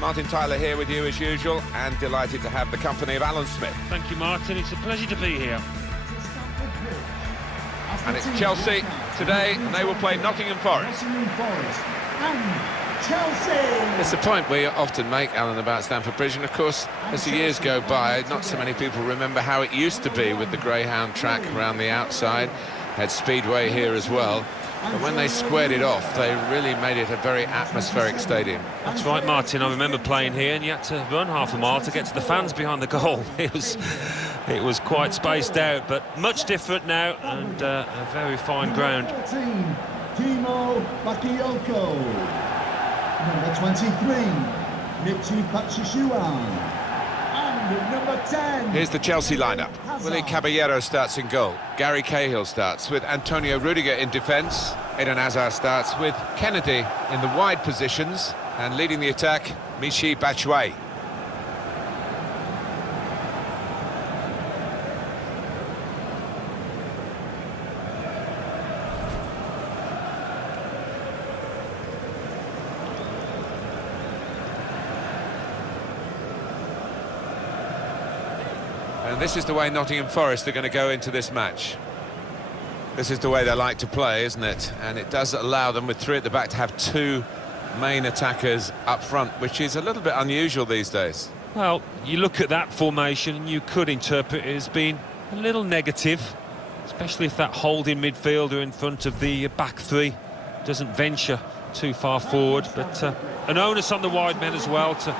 Martin Tyler here with you as usual, and delighted to have the company of Alan Smith. Thank you, Martin. It's a pleasure to be here. And it's Chelsea today, and they will play Nottingham Forest. It's a point we often make, Alan, about Stamford Bridge, and of course, as the years go by, not so many people remember how it used to be with the Greyhound track around the outside. Had Speedway here as well. But when they squared it off, they really made it a very atmospheric stadium. That's right, Martin. I remember playing here, and you had to run half a mile to get to the fans behind the goal. It was quite spaced out, but much different now, and a very fine ground. Timo Bakayoko. Number 23, Michi Batshuayi. And number 10. Here's the Chelsea lineup. Willie Caballero starts in goal. Gary Cahill starts with Antonio Rudiger in defence. Eden Hazard starts with Kennedy in the wide positions. And leading the attack, Michi Batshuayi. And this is the way Nottingham Forest are going to go into this match. This is the way they like to play, isn't it? And it does allow them, with three at the back, to have two main attackers up front, which is a little bit unusual these days. Well, you look at that formation and you could interpret it as being a little negative, especially if that holding midfielder in front of the back three doesn't venture too far forward. But an onus on the wide men as well to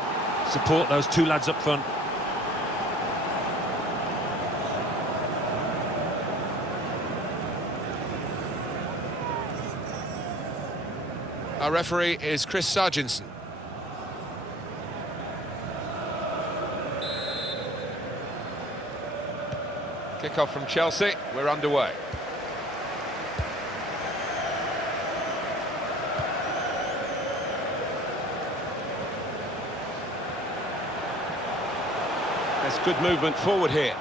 support those two lads up front. Our referee is Chris Sargentson. Kick-off from Chelsea, we're underway. There's good movement forward here.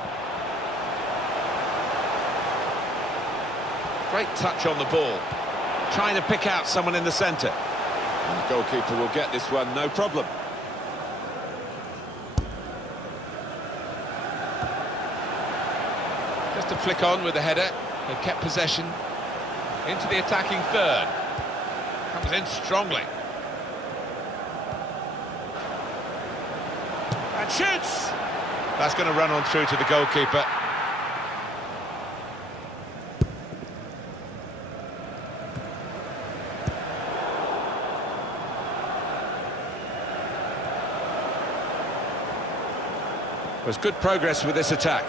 Great touch on the ball. Trying to pick out someone in the centre. And the goalkeeper will get this one, no problem. Just a flick on with the header. They kept possession. Into the attacking third. Comes in strongly. And shoots! That's going to run on through to the goalkeeper. There's good progress with this attack.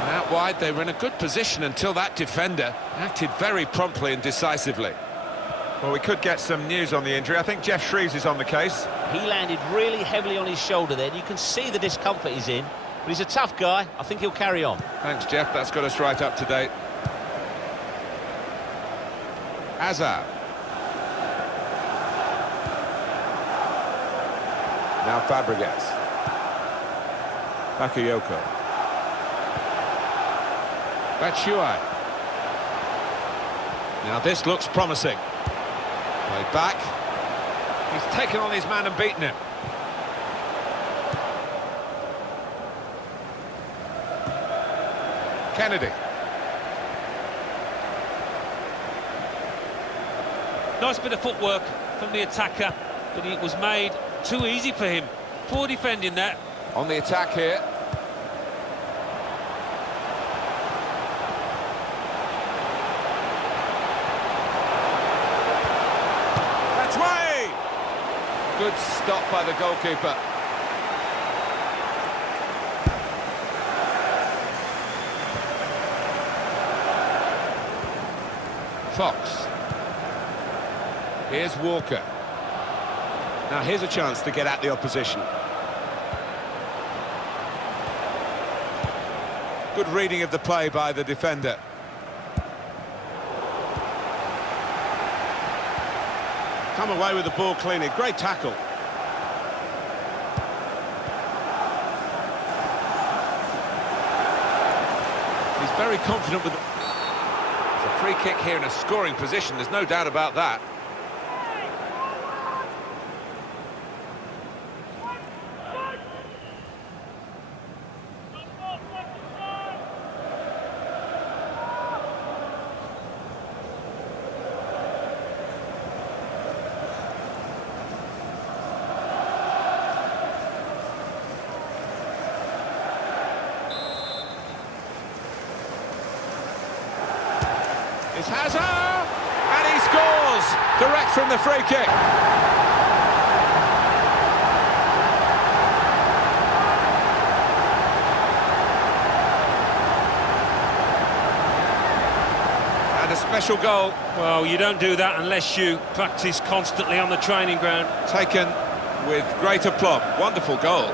And out wide, they were in a good position until that defender acted very promptly and decisively. Well, we could get some news on the injury. I think Jeff Shreves is on the case. He landed really heavily on his shoulder there. You can see the discomfort he's in, but he's a tough guy. I think he'll carry on. Thanks, Jeff. That's got us right up to date. Hazard. Now Fabregas. Bakayoko. Batshuayi. Now this looks promising. Played back. He's taken on his man and beaten him. Kennedy. Nice bit of footwork from the attacker, but it was made too easy for him. Poor defending that. On the attack here. That's way! Good stop by the goalkeeper. Fox. Here's Walker. Now here's a chance to get at the opposition. Good reading of the play by the defender. Come away with the ball cleanly. Great tackle. He's very confident with... It's a free kick here in a scoring position, there's no doubt about that. It's Hazard! And he scores! Direct from the free kick. And a special goal. Well, you don't do that unless you practice constantly on the training ground. Taken with great aplomb. Wonderful goal.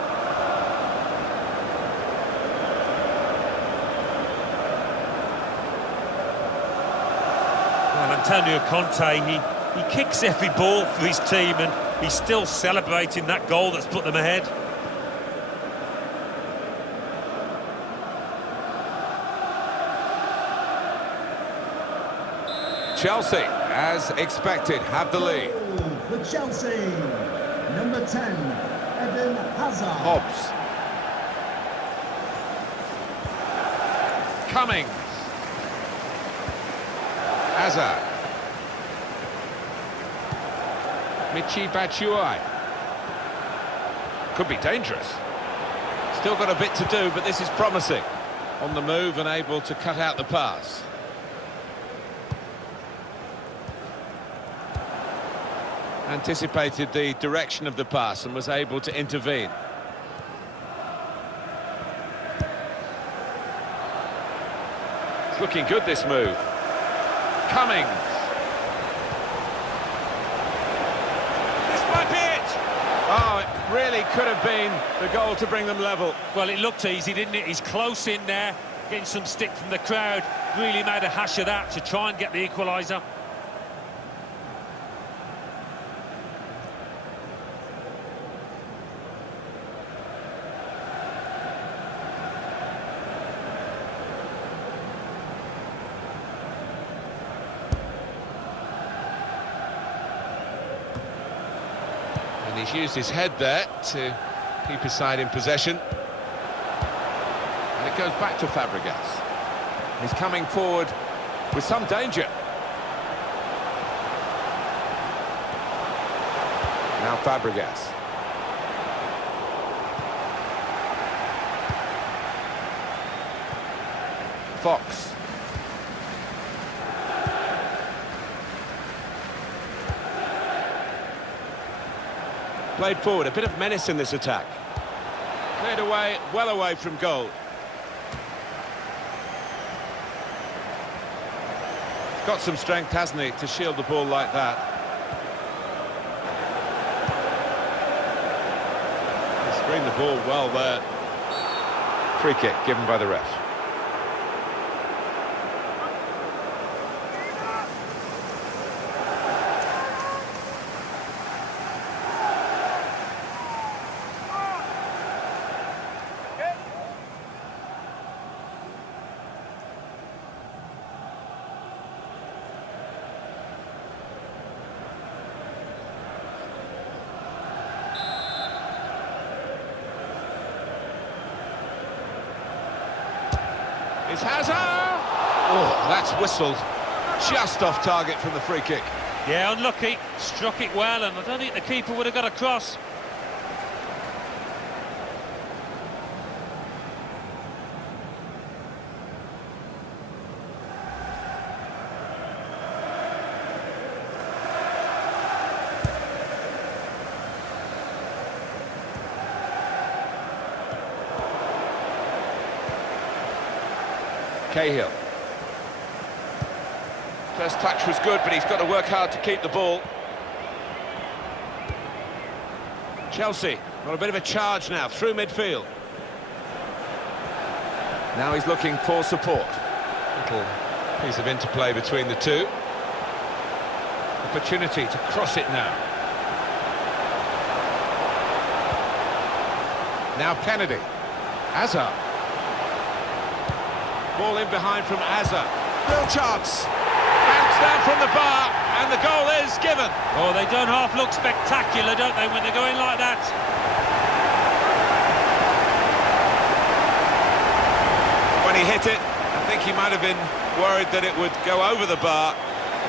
Well, Antonio Conte, he kicks every ball for his team and he's still celebrating that goal that's put them ahead. Chelsea, as expected, have the lead. For Chelsea, number 10, Eden Hazard. Hobbs. Cummings. Hazard. Michy Batshuayi. Could be dangerous. Still got a bit to do, but this is promising. On the move and able to cut out the pass. Anticipated the direction of the pass and was able to intervene. It's looking good, this move. Cummings. This might be it! Oh, it really could have been the goal to bring them level. Well, it looked easy, didn't it? He's close in there, getting some stick from the crowd. Really made a hash of that to try and get the equaliser. And he's used his head there to keep his side in possession. And it goes back to Fabregas. He's coming forward with some danger. Now Fabregas. Fox. Played forward, a bit of menace in this attack. Cleared away, well away from goal. Got some strength, hasn't he, to shield the ball like that. He screened the ball well there. Free kick given by the ref. It's Hazard! Oh, that's whistled just off target from the free kick. Yeah, unlucky. Struck it well, and I don't think the keeper would have got across. Cahill. First touch was good, but he's got to work hard to keep the ball. Chelsea got a bit of a charge now through midfield. Now he's looking for support. Little piece of interplay between the two. Opportunity to cross it now. Now Kennedy. Hazard. Ball in behind from Hazard. Real chance. Bounced down from the bar, and the goal is given. Oh, they don't half look spectacular, don't they, when they're going like that? When he hit it, I think he might have been worried that it would go over the bar,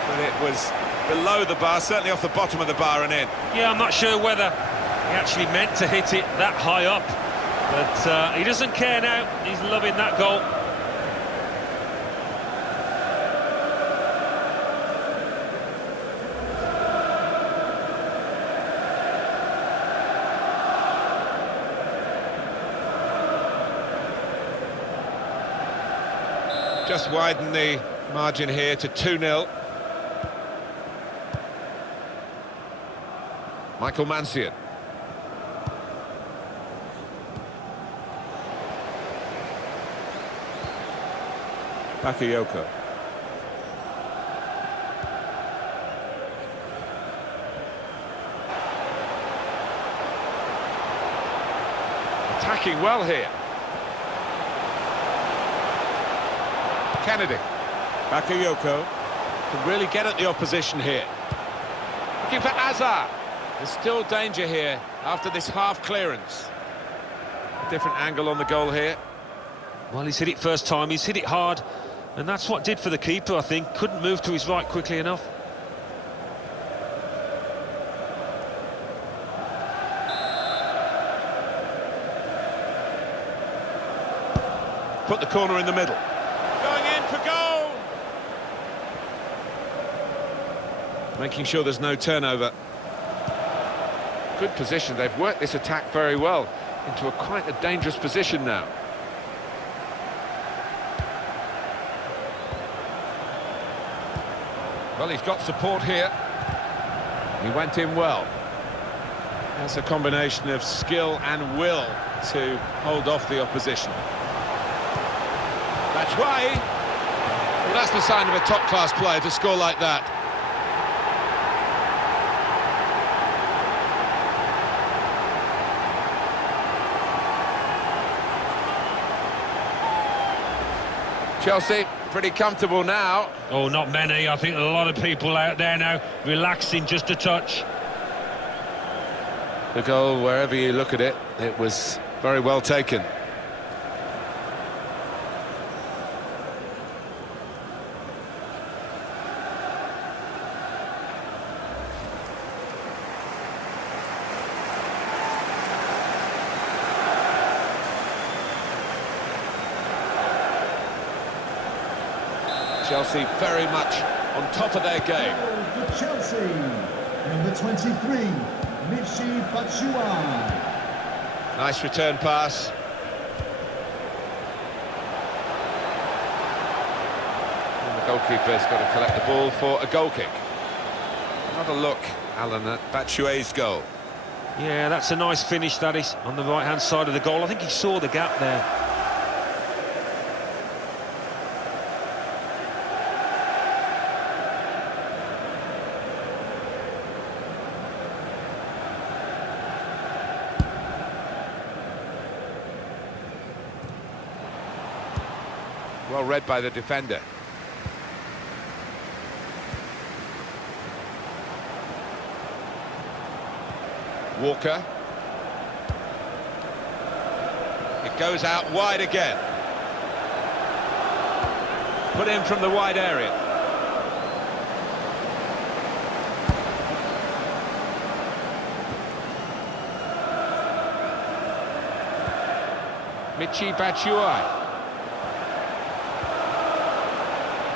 but it was below the bar, certainly off the bottom of the bar and in. Yeah, I'm not sure whether he actually meant to hit it that high up, but he doesn't care now. He's loving that goal. Just widen the margin here to 2-0. Michael Mancian. Bakayoko. Attacking well here. Kennedy. Bakayoko can really get at the opposition here. Looking for Azar. There's still danger here after this half clearance. Different angle on the goal here. Well, he's hit it first time, he's hit it hard, and that's what did for the keeper, I think. Couldn't move to his right quickly enough. Put the corner in the middle. Going in for goal! Making sure there's no turnover. Good position, they've worked this attack very well into quite a dangerous position now. Well, he's got support here. He went in well. That's a combination of skill and will to hold off the opposition. Batshuayi. Well, that's the sign of a top-class player to score like that. Chelsea pretty comfortable now. Oh, not many. I think a lot of people out there now relaxing just a touch. The goal, wherever you look at it, it was very well taken. Chelsea very much on top of their game. For Chelsea, number 23, Michy Batshuayi. Nice return pass. And the goalkeeper's got to collect the ball for a goal kick. Another look, Alan, at Batshuayi's goal. Yeah, that's a nice finish, that is, on the right-hand side of the goal. I think he saw the gap there. Well read by the defender. Walker. It goes out wide again. Put in from the wide area. Michy Batshuayi.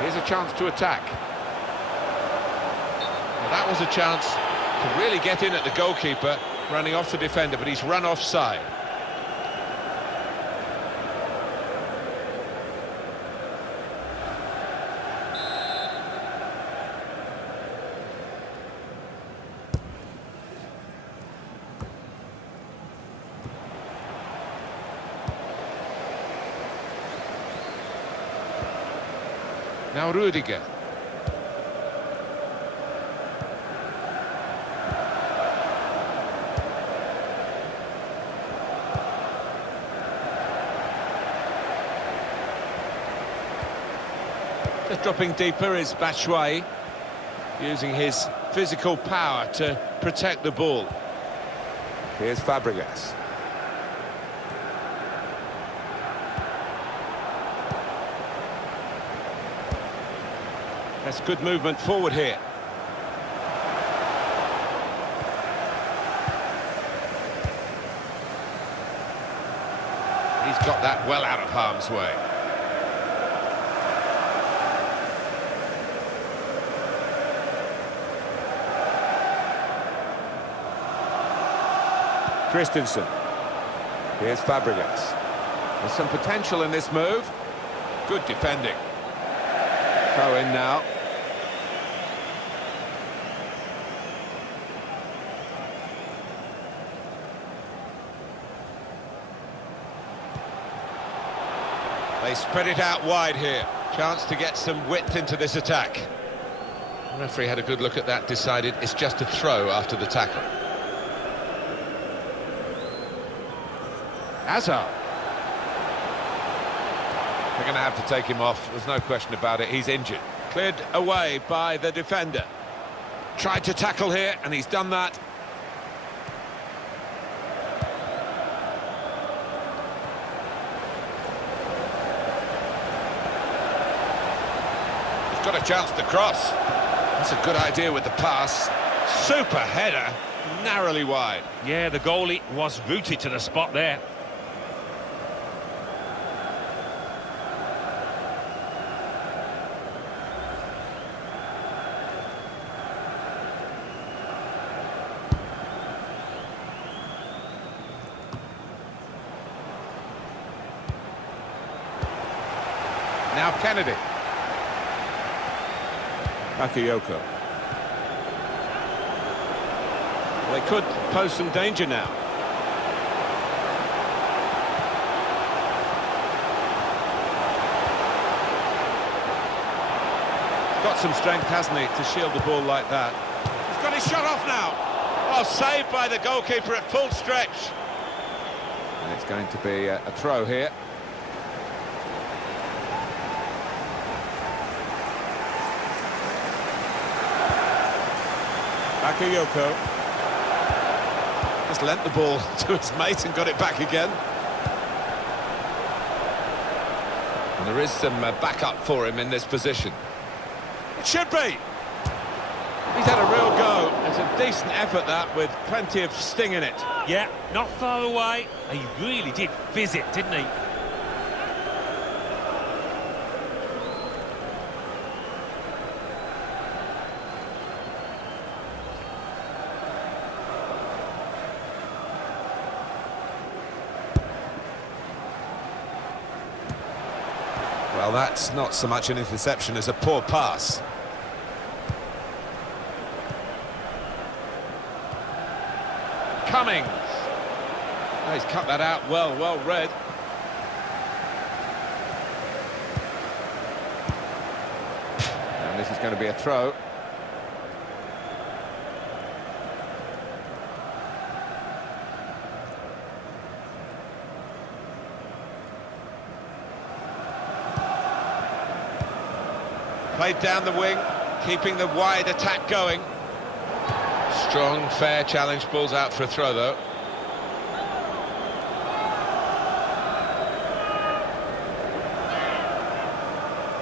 Here's a chance to attack. Well, that was a chance to really get in at the goalkeeper, running off the defender, but he's run offside. Now Rudiger. Just dropping deeper is Batshuayi, using his physical power to protect the ball. Here's Fabregas. That's good movement forward here. He's got that well out of harm's way. Christensen. Here's Fabregas. There's some potential in this move. Good defending. Throw in now. They spread it out wide here. Chance to get some width into this attack. The referee had a good look at that, decided it's just a throw after the tackle. Hazard. They're going to have to take him off, there's no question about it, he's injured. Cleared away by the defender. Tried to tackle here, and he's done that. He's got a chance to cross. That's a good idea with the pass. Super header, narrowly wide. Yeah, the goalie was rooted to the spot there. Now Kennedy. Bakayoko. They could pose some danger now. Got some strength, hasn't he, to shield the ball like that. He's got his shot off now. Oh, saved by the goalkeeper at full stretch. And it's going to be a throw here. Bakayoko just lent the ball to his mate and got it back again. And there is some backup for him in this position. It should be. He's had a real go. It's a decent effort, that, with plenty of sting in it. Yeah, not far away. He really did fizz it, didn't he? Well, that's not so much an interception as a poor pass. Cummings. Oh, he's cut that out well read. And this is going to be a throw. Played down the wing, keeping the wide attack going. Strong, fair challenge, ball's out for a throw though.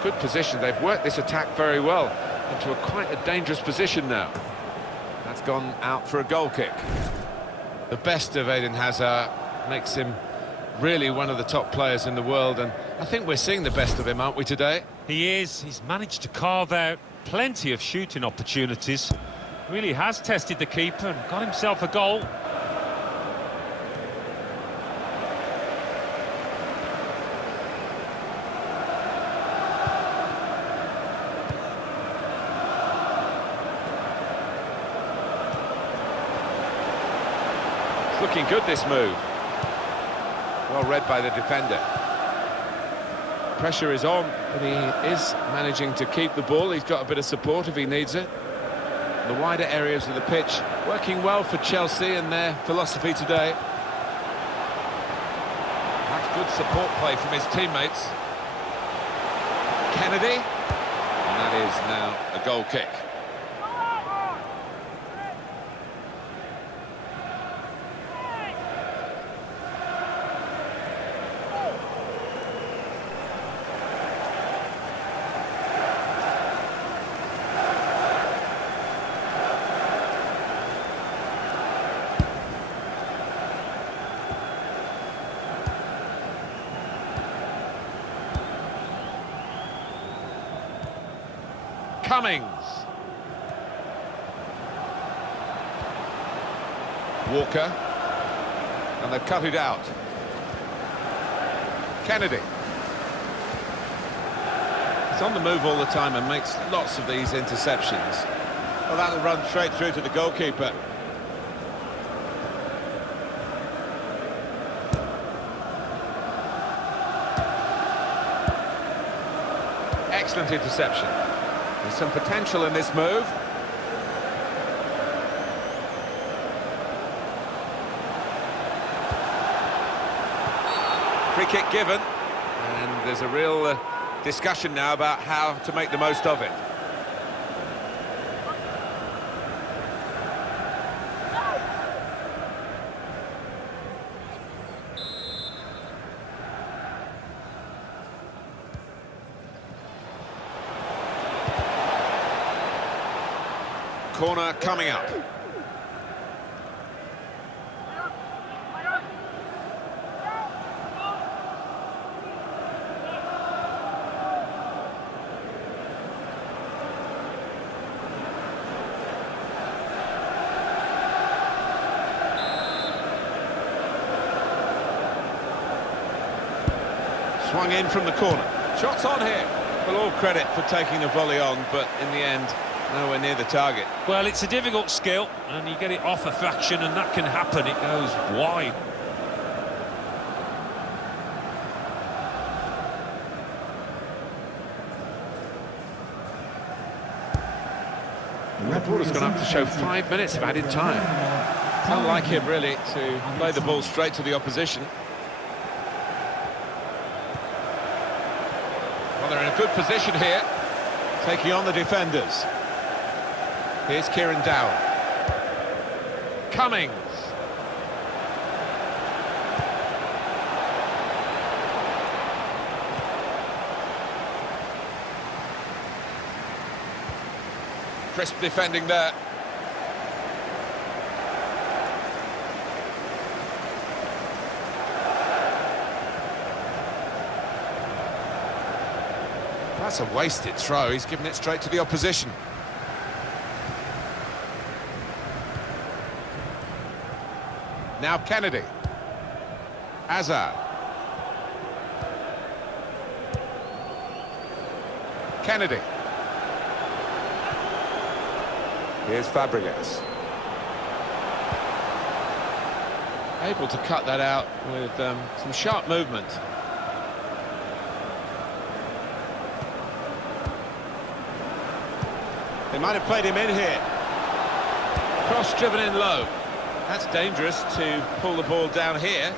Good position, they've worked this attack very well into quite a dangerous position now. That's gone out for a goal kick. The best of Eden Hazard makes him really one of the top players in the world, and I think we're seeing the best of him, aren't we, today? He is. He's managed to carve out plenty of shooting opportunities. Really has tested the keeper and got himself a goal. It's looking good, this move. Well read by the defender. Pressure is on, but he is managing to keep the ball. He's got a bit of support if he needs it. The wider areas of the pitch working well for Chelsea and their philosophy today. That's good support play from his teammates. Kennedy, and that is now a goal kick. Cummings. Walker. And they've cut it out. Kennedy. He's on the move all the time and makes lots of these interceptions. Well, that'll run straight through to the goalkeeper. Excellent interception. There's some potential in this move. Free kick given, and there's a real discussion now about how to make the most of it. Corner coming up. Swung in from the corner. Shots on here. Well, all credit for taking the volley on, but in the end, nowhere near the target. Well, it's a difficult skill, and you get it off a fraction, and that can happen. It goes wide. The ball has gone up to show 5 minutes of added time. Unlike him, really, to play the ball straight to the opposition. Well, they're in a good position here, taking on the defenders. Here's Kieran Dowell. Cummings. Crisp defending there. That's a wasted throw. He's given it straight to the opposition. Now Kennedy. Hazard. Kennedy. Here's Fabregas. Able to cut that out with some sharp movement. They might have played him in here. Cross driven in low. That's dangerous to pull the ball down here.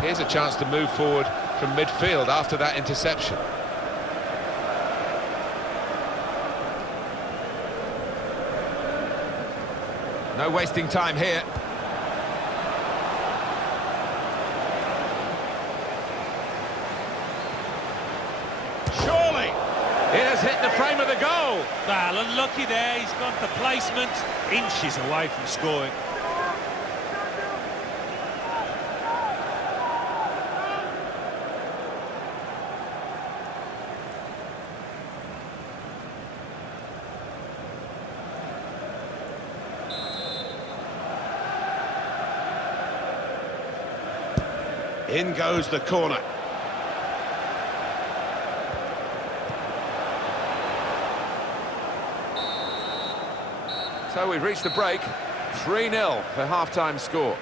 Here's a chance to move forward from midfield after that interception. No wasting time here. Surely! It has hit the frame of the goal. Well, unlucky there. He's gone for placement, inches away from scoring. In goes the corner. So we've reached the break. 3-0 for half-time score.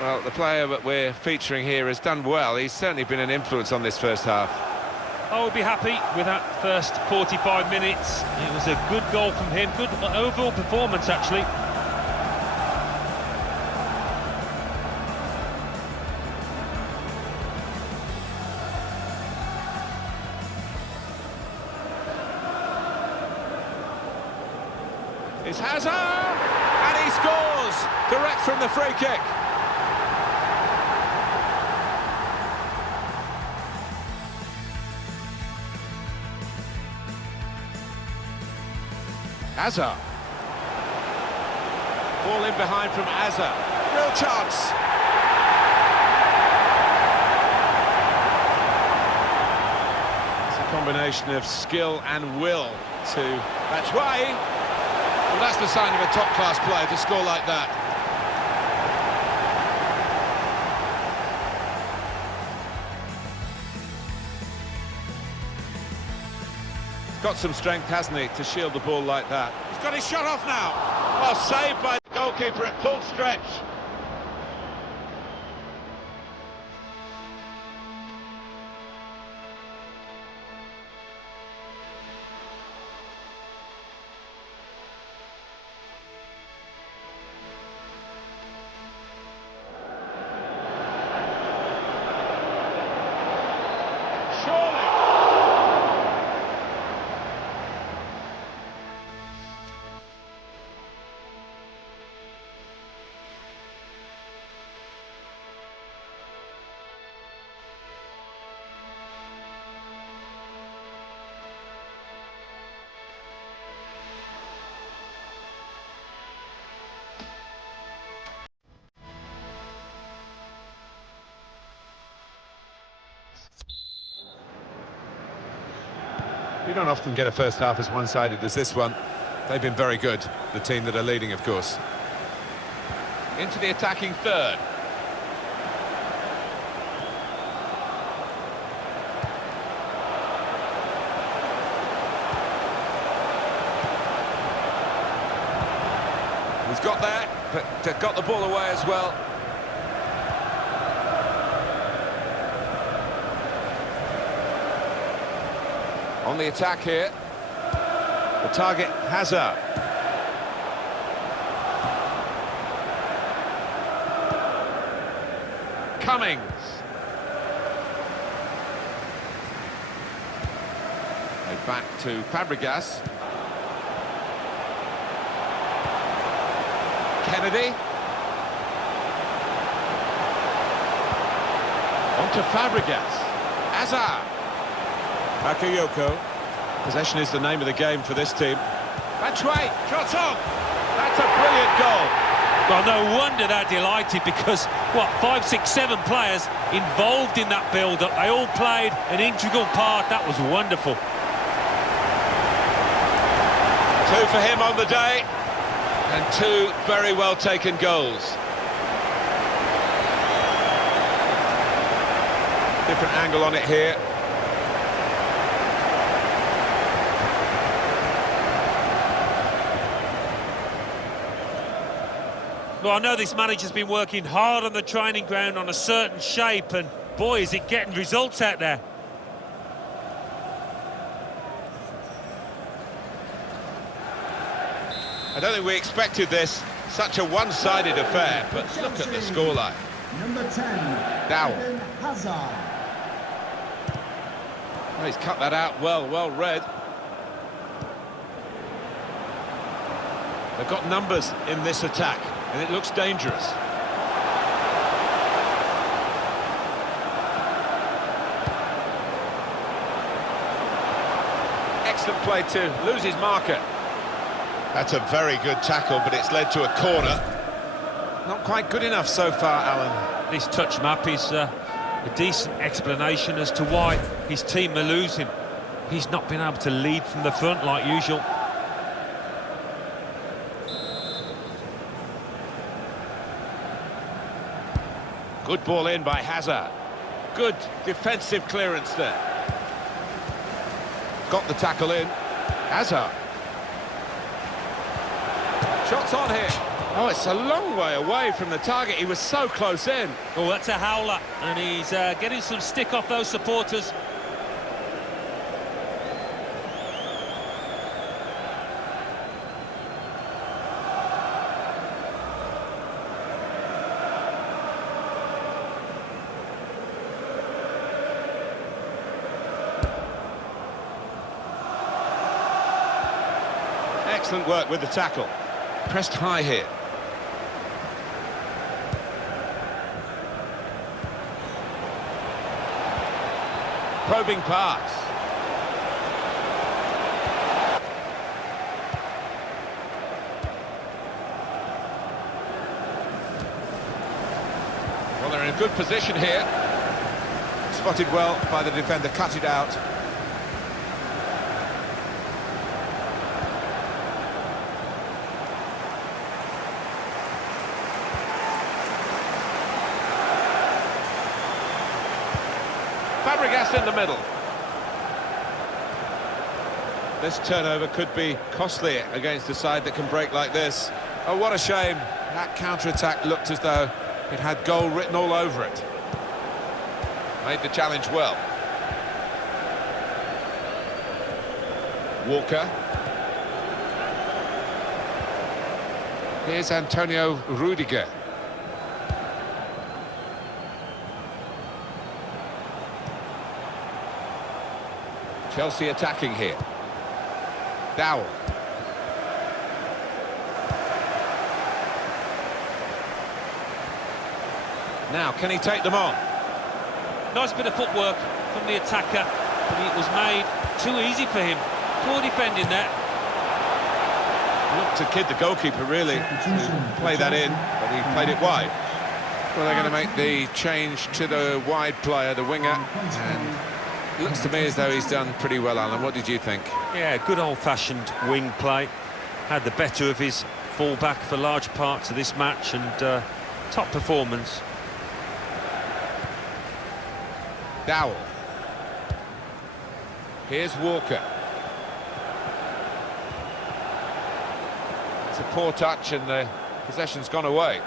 Well, the player that we're featuring here has done well. He's certainly been an influence on this first half. I would be happy with that first 45 minutes. It was a good goal from him. Good overall performance, actually. It's Hazard, and he scores direct from the free kick. Hazard. Ball in behind from Hazard. Real chance. It's a combination of skill and will to Batshuayi. Well, that's the sign of a top-class player to score like that. Got some strength, hasn't he, to shield the ball like that. He's got his shot off now. Well, saved by the goalkeeper at full stretch. You don't often get a first half as one-sided as this one. They've been very good, the team that are leading, of course. Into the attacking third. He's got that, but got the ball away as well. On the attack here, the target, Hazard. Cummings. Back to Fabregas. Kennedy. On to Fabregas. Hazard. Bakayoko. Possession is the name of the game for this team. Batshuayi, shots on! That's a brilliant goal. Well, no wonder they're delighted because, what, 5, 6, 7 players involved in that build-up. They all played an integral part. That was wonderful. 2 for him on the day, and 2 very well-taken goals. Different angle on it here. Well, I know this manager's been working hard on the training ground on a certain shape, and boy, is it getting results out there. I don't think we expected this, such a one-sided affair, but look at the scoreline. Number 10, Dowell. Hazard. Well, he's cut that out well read. They've got numbers in this attack, and it looks dangerous. Excellent play to lose his marker. That's a very good tackle, but it's led to a corner. Not quite good enough so far, Alan. This touch map is a decent explanation as to why his team are losing. He's not been able to lead from the front like usual. Good ball in by Hazard. Good defensive clearance there. Got the tackle in. Hazard. Shots on here. Oh, it's a long way away from the target. He was so close in. Oh, that's a howler, and he's getting some stick off those supporters. Excellent work with the tackle. Pressed high here. Probing pass. Well, they're in a good position here. Spotted well by the defender, cut it out. Fabregas in the middle. This turnover could be costly against a side that can break like this. Oh, what a shame. That counter-attack looked as though it had goal written all over it. Made the challenge well. Walker. Here's Antonio Rudiger. Chelsea attacking here. Dowell. Now, can he take them on? Nice bit of footwork from the attacker, but it was made too easy for him. Poor defending there. Looked to kid the goalkeeper, really, to play that in, but he played it wide. Well, they're going to make the change to the wide player, the winger, and it looks to me as though he's done pretty well, Alan. What did you think? Yeah, good old-fashioned wing play. Had the better of his full-back for large parts of this match, and top performance. Dowell. Here's Walker. It's a poor touch and the possession's gone away.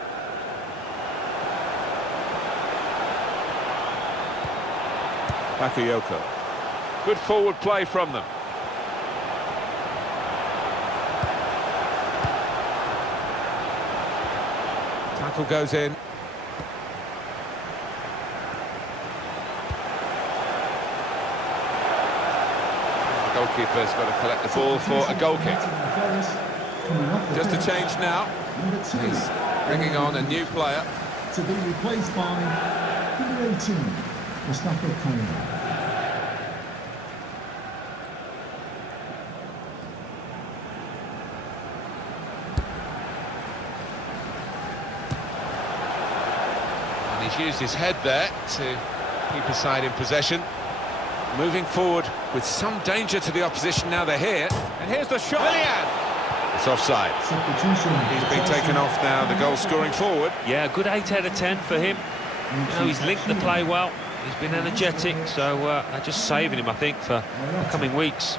Bakayoko. Good forward play from them. Tackle goes in. Goalkeeper's got to collect the ball for a goal kick. Just a change now. He's bringing on a new player. To be replaced by number 18, for Stamford Bridge. And he's used his head there to keep his side in possession. Moving forward with some danger to the opposition now they're here. And here's the shot. Willian! It's offside. He's been taken off now, the goal scoring forward. Yeah, good 8 out of 10 for him. You know, he's linked the play well. He's been energetic, so they're just saving him, I think, for the coming weeks.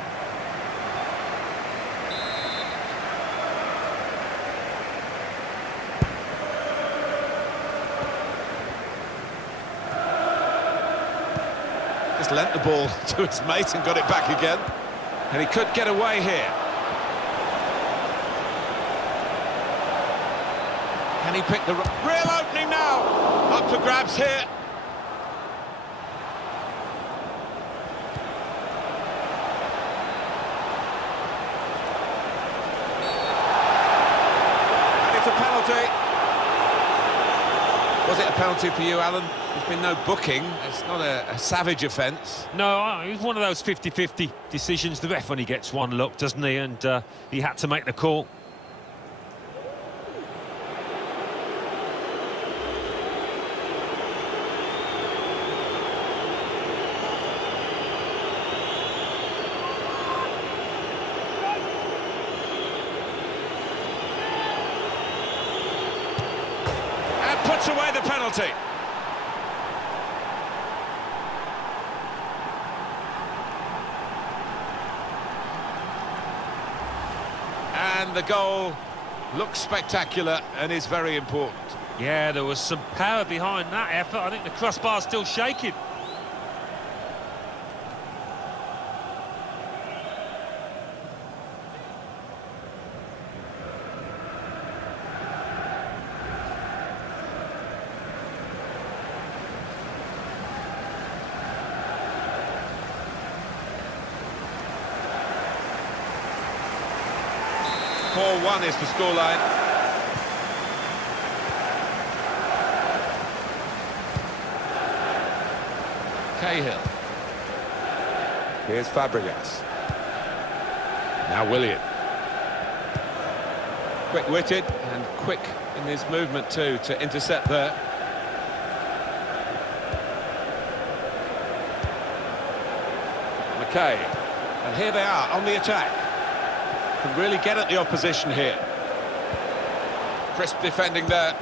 Just lent the ball to his mate and got it back again. And he could get away here. Can he pick the... Real opening now! Up for grabs here. And it's a penalty. Was it a penalty for you, Alan? There's been no booking. It's not a savage offence. No, it was one of those 50-50 decisions. The ref only gets one look, doesn't he? And he had to make the call. And puts away the penalty. And the goal looks spectacular and is very important. Yeah, there was some power behind that effort. I think the crossbar's still shaking. One is the scoreline. Cahill. Here's Fabregas. Now Willian. Quick-witted and quick in his movement too to intercept there. McKay. And here they are on the attack. Can really get at the opposition here. Crisp defending there.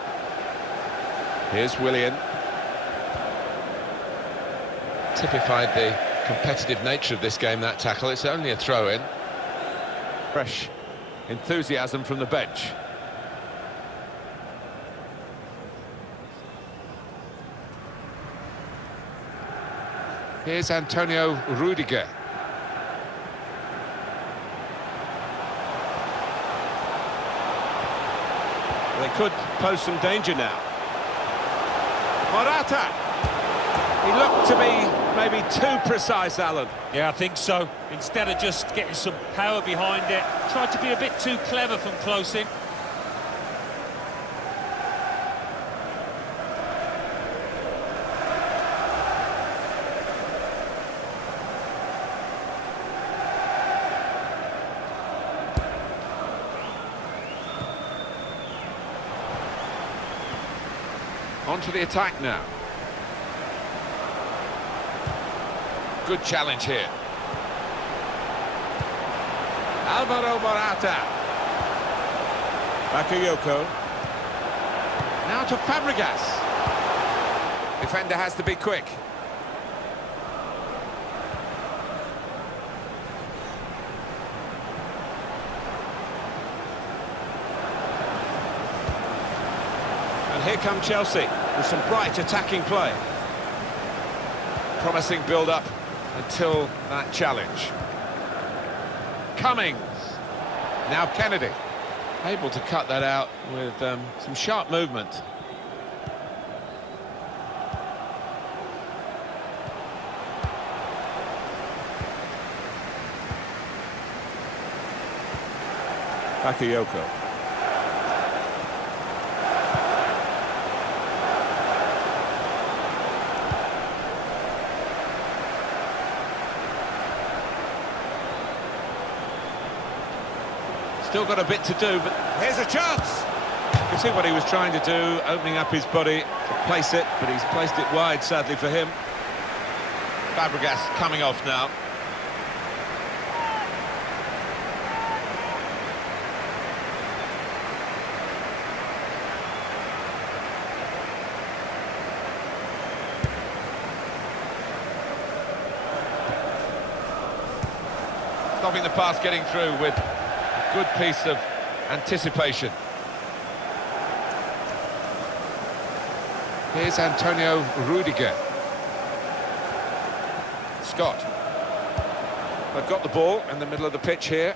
Here's Willian. Typified the competitive nature of this game, that tackle. It's only a throw-in. Fresh enthusiasm from the bench. Here's Antonio Rudiger. They could pose some danger now. Morata! He looked to be maybe too precise, Alan. Yeah, I think so. Instead of just getting some power behind it, tried to be a bit too clever from close in. On to the attack now. Good challenge here. Alvaro Morata. Bakayoko. Now to Fabregas. Defender has to be quick. And here come Chelsea with some bright attacking play. Promising build-up until that challenge. Cummings. Now Kennedy. Able to cut that out with some sharp movement. Bakayoko. Still got a bit to do, but here's a chance! You can see what he was trying to do, opening up his body to place it, but he's placed it wide, sadly for him. Fabregas coming off now. Stopping the pass getting through with a good piece of anticipation. Here's Antonio Rudiger. Scott. They've got the ball in the middle of the pitch here.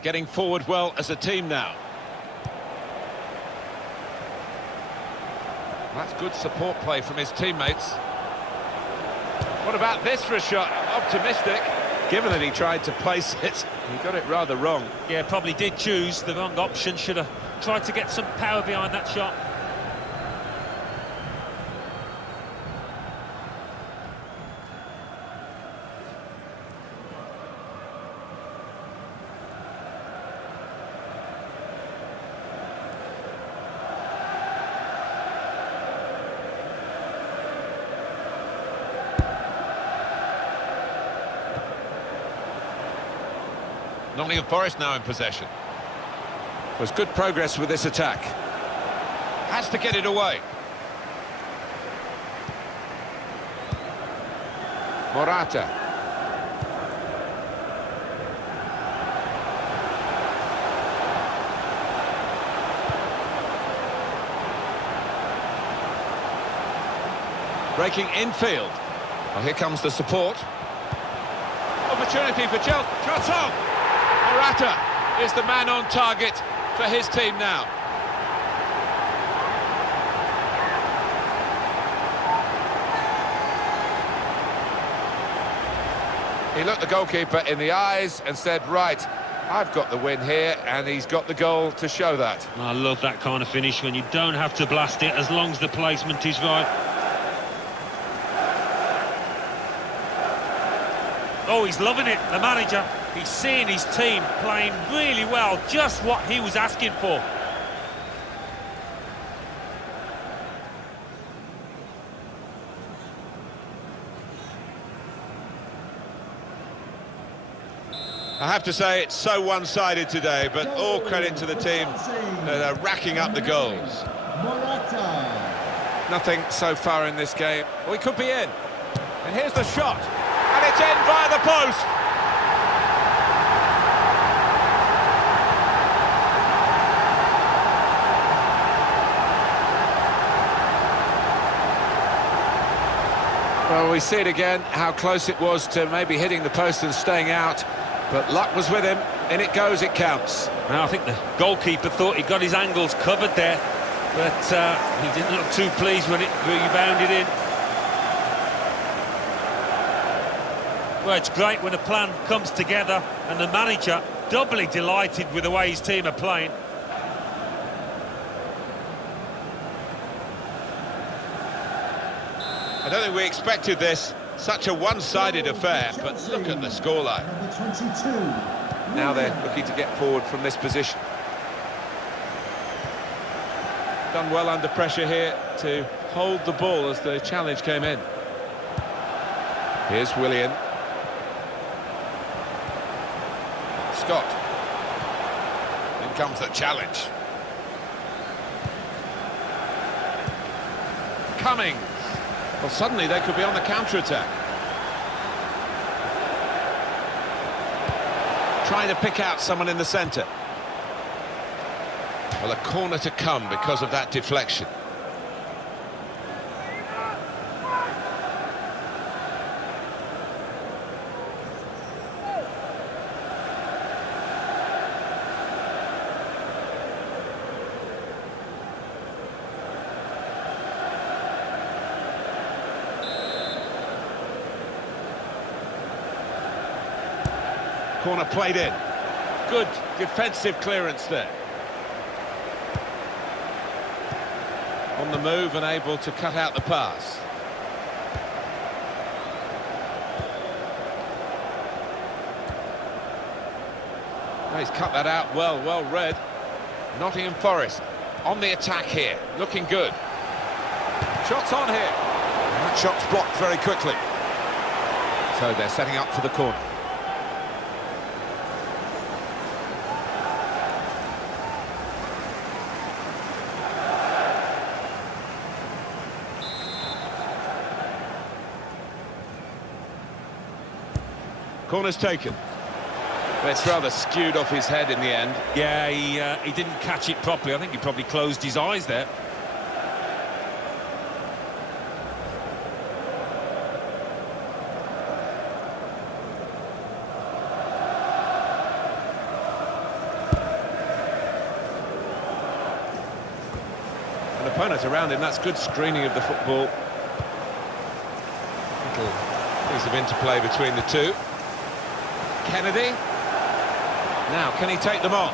Getting forward well as a team now. That's good support play from his teammates. What about this for a shot? Optimistic. Given that he tried to place it, he got it rather wrong. Yeah, probably did choose the wrong option. Should have tried to get some power behind that shot. Nottingham Forest now in possession. Was good progress with this attack. Has to get it away. Morata. Breaking infield. Well, here comes the support. Opportunity for Chelsea. Shots on! Morata is the man on target for his team now. He looked the goalkeeper in the eyes and said, right, I've got the win here, and he's got the goal to show that. I love that kind of finish when you don't have to blast it as long as the placement is right. Oh, he's loving it, the manager. He's seeing his team playing really well, just what he was asking for. I have to say it's so one-sided today, but all credit to the team that are racking up the goals. Nothing so far in this game. We could be in. And here's the shot. And it's in by the post. Well, we see it again, how close it was to maybe hitting the post and staying out, but luck was with him. In it goes, it counts. Now, I think the goalkeeper thought he got his angles covered there, but he didn't look too pleased when it rebounded in. Well, it's great when a plan comes together, and the manager doubly delighted with the way his team are playing. I don't think we expected this, such a one-sided affair, but look at the scoreline. Number 22. Now they're looking to get forward from this position. Done well under pressure here to hold the ball as the challenge came in. Here's Willian. Scott. In comes the challenge. Cummings. Well, suddenly they could be on the counter-attack. Trying to pick out someone in the centre. Well, a corner to come because of that deflection. Corner played in. Good defensive clearance there. On the move and able to cut out the pass. Oh, he's cut that out well read. Nottingham Forest on the attack here, looking good. Shots on here. And that shot's blocked very quickly. So they're setting up for the corner. Corner's taken. But it's rather skewed off his head in the end. Yeah, he didn't catch it properly. I think he probably closed his eyes there. An opponent around him, that's good screening of the football. Little piece of interplay between the two. Kennedy. Now, can he take them on?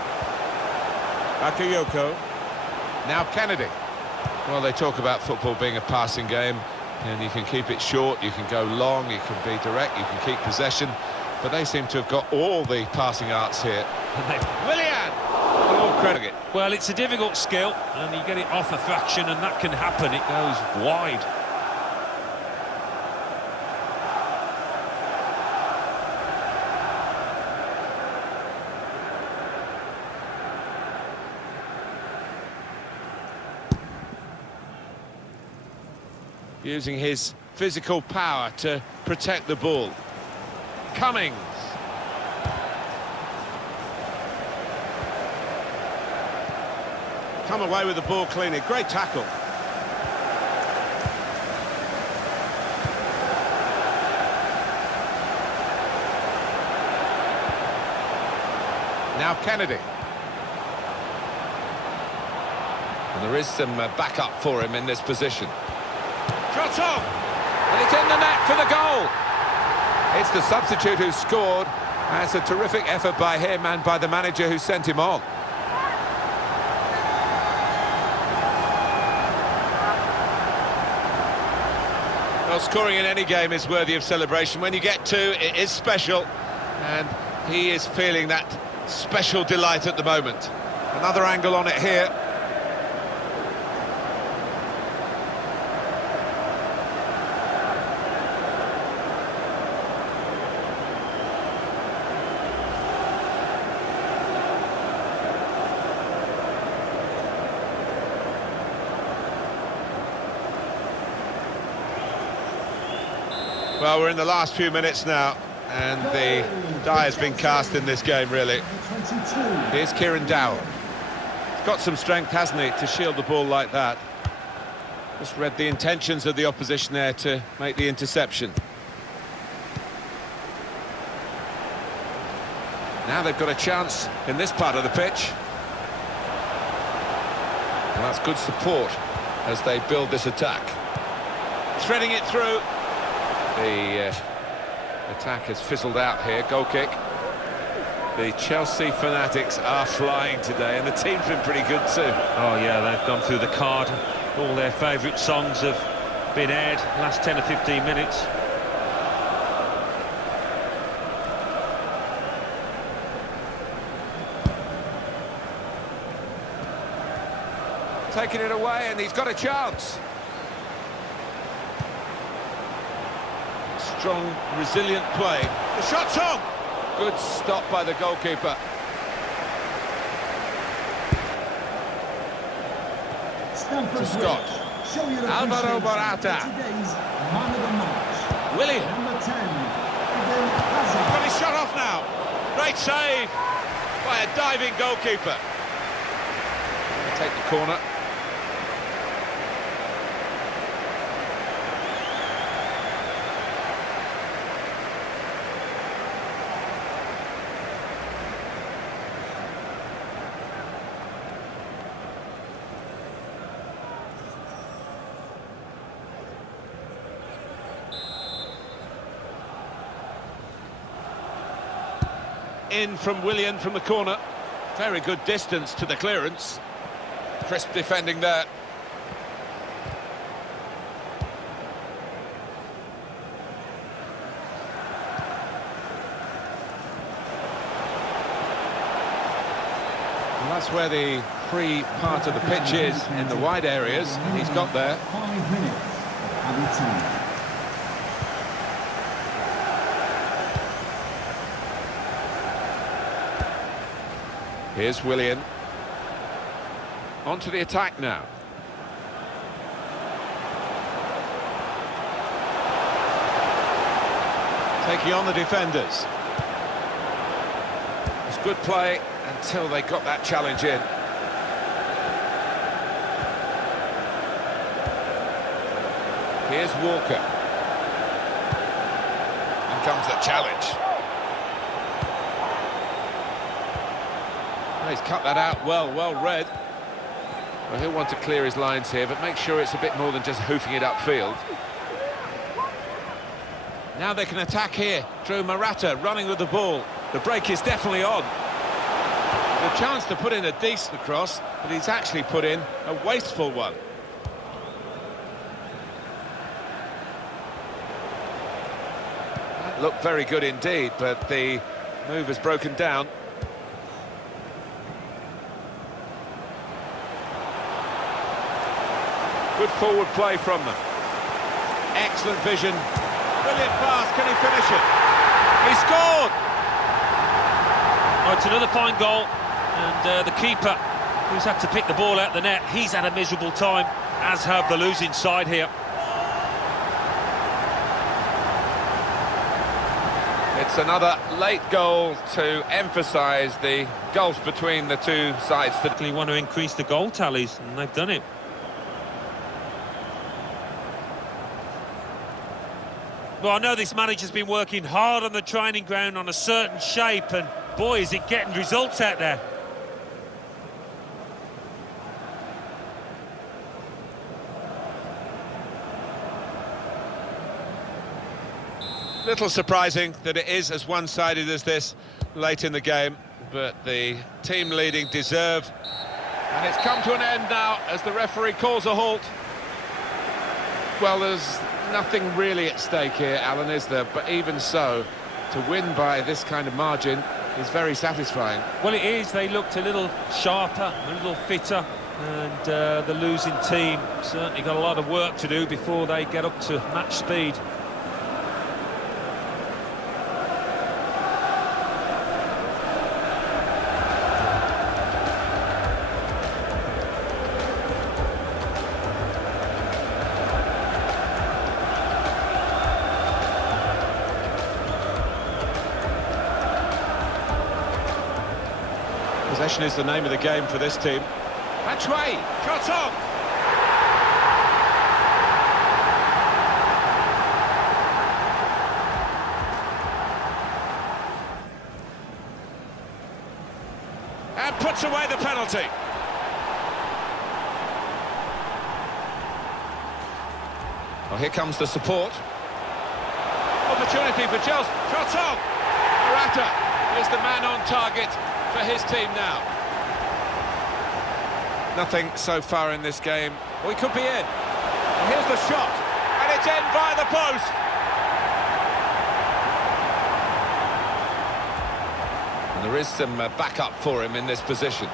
Bakayoko. Now Kennedy. Well, they talk about football being a passing game, and you can keep it short, you can go long, you can be direct, you can keep possession, but they seem to have got all the passing arts here. Willian! All credit. Well, it's a difficult skill, and you get it off a fraction, and that can happen. It goes wide. Using his physical power to protect the ball. Cummings. Come away with the ball cleanly. Great tackle. Now Kennedy. And there is some backup for him in this position. Shot on! And it's in the net for the goal! It's the substitute who scored. That's a terrific effort by him and by the manager who sent him on. Well, scoring in any game is worthy of celebration. When you get two, it is special. And he is feeling that special delight at the moment. Another angle on it here. Well, we're in the last few minutes now, and the die has been cast in this game, really. Here's Kieran Dowell. He's got some strength, hasn't he, to shield the ball like that. Just read the intentions of the opposition there to make the interception. Now they've got a chance in this part of the pitch. And that's good support as they build this attack. Threading it through. The attack has fizzled out here, goal kick. The Chelsea fanatics are flying today, and the team's been pretty good too. Oh yeah, they've gone through the card. All their favourite songs have been aired last 10 or 15 minutes. Taking it away, and he's got a chance. Strong, resilient play. The shot's on! Good stop by the goalkeeper. Stamford Scott. Bridge. Show your Alvaro appreciation Morata. for today's man of the match. Willian. Number 10, Eden Hazard. Got his shot off now. Great save by a diving goalkeeper. Take the corner. In from Willian from the corner. Very good distance to the clearance. Crisp defending there. And that's where the free part of the pitch is, in the wide areas. He's got there. 5 minutes of added time. Here's Willian. On to the attack now. Taking on the defenders. It's good play until they got that challenge in. Here's Walker. And comes the challenge. He's cut that out well read. Well, he'll want to clear his lines here, but make sure it's a bit more than just hoofing it upfield. Now they can attack here through Morata, running with the ball. The break is definitely on. The chance to put in a decent cross, but he's actually put in a wasteful one. That looked very good indeed, but the move has broken down. Good forward play from them. Excellent vision. Brilliant pass. Can he finish it? He scored! Oh, it's another fine goal. And the keeper, who's had to pick the ball out the net, he's had a miserable time, as have the losing side here. It's another late goal to emphasise the gulf between the two sides. They want to increase the goal tallies, and they've done it. Well, I know this manager's been working hard on the training ground on a certain shape, and boy, is it getting results out there. Little surprising that it is as one-sided as this late in the game, but the team leading deserve. And it's come to an end now as the referee calls a halt. Well, there's nothing really at stake here, Alan, is there? But even so, to win by this kind of margin is very satisfying. Well, it is. They looked a little sharper, a little fitter, and the losing team certainly got a lot of work to do before they get up to match speed. Possession is the name of the game for this team. Matchway, shot on! And puts away the penalty. Well, here comes the support. Opportunity for Chelsea. Shots on! Morata is the man on target for his team now. Nothing so far in this game. We could be in. And here's the shot. And it's in by the post. And there is some backup for him in this position.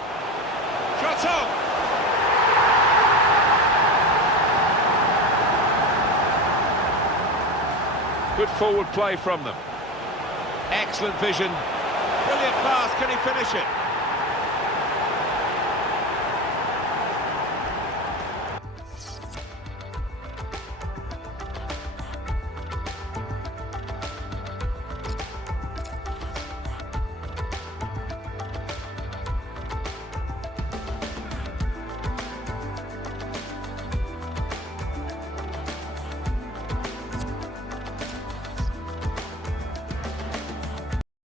Shots on! Good forward play from them. Excellent vision. Brilliant pass, can he finish it?